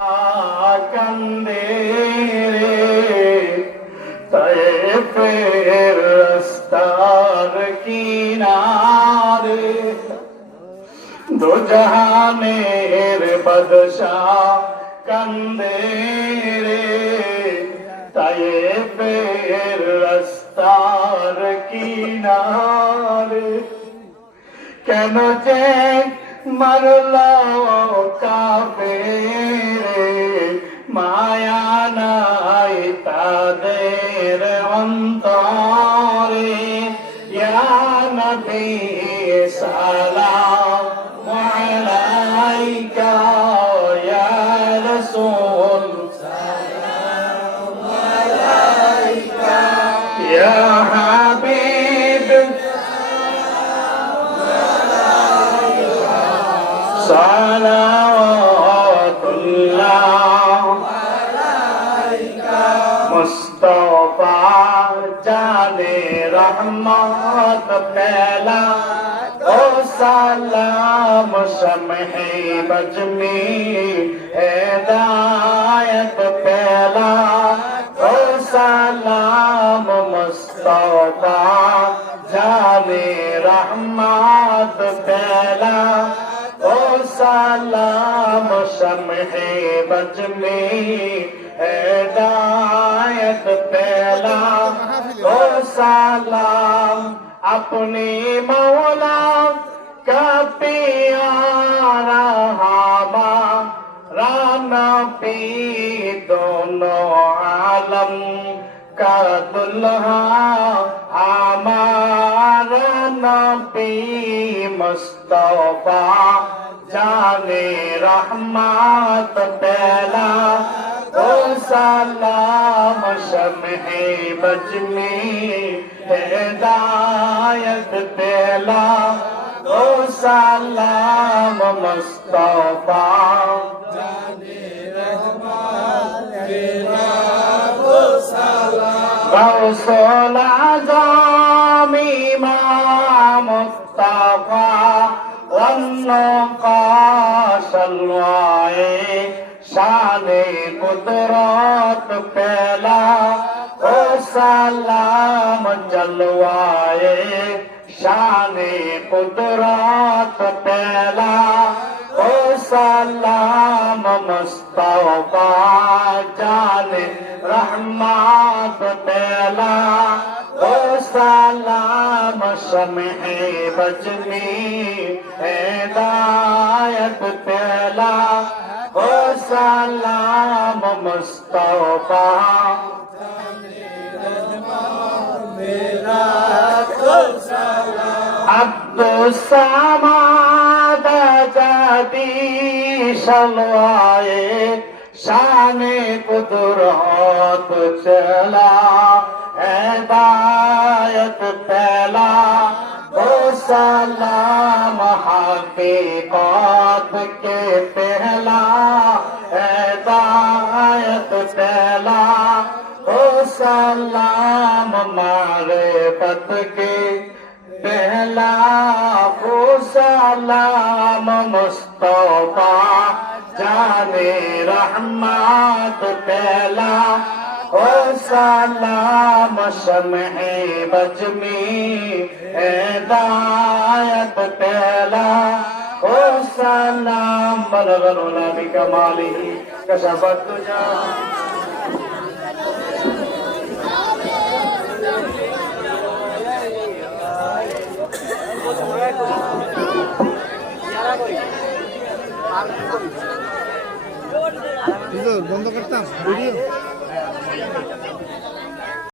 কান্দে রে তয়েফের রাস্তার কিনারে। দো জাহানের বাদশাহ কান্দে রে তয়েফের রাস্তার কিনারে। কেন যে মরল কাফেরে মায়া নাই তাদের অন্তরে। ইয়া নবী সালাম আলাইকা ইয়া রাসূল ইয়া صلوات الله عليك مصطفى جان رحمت پھیلا او سلام شمح بجمی ہدایت پھیلا او سلام مصطفى جان رحمت پھیلا ও সালাম শমহে বজমি হেদায়ত পেলা ও সালাম अपने मौला का प्यारा हमारा नबी दोनों आलम का दुल्हा हमारा نبی مصطفیٰ جان رحمت پہلا او سلام شمع بج میں ہدایت پہلا او سلام مصطفیٰ جان رحمت پہلا او سلام অন্য কাশলওয়ায়ে শানে কুদরত পেলা। ও সালাম জলওয়ায়ে শানে কুদরত পেলা। ও সালাম মুস্তাফা জানে রহমত পেলা। ও সালাম শমহে বজমি হেদায়ত পেলা ও সালাম মুস্তফা আব্দুস সামাদ জাদি শলওয়ায়ে শানে কুদরত চলা হেদায়ত آیت پہلا وہ سلام حقیقات کے پہلا ہدایت پہلا وہ سلام معرفت کے پہلا وہ سلام مصطفیٰ جان رحمت پہلا سلام شمع بجمی ہدایت پہلا او سلام بلغ العلم کمالی کشفت دجا বন্ধ করতাম ভিডিও thank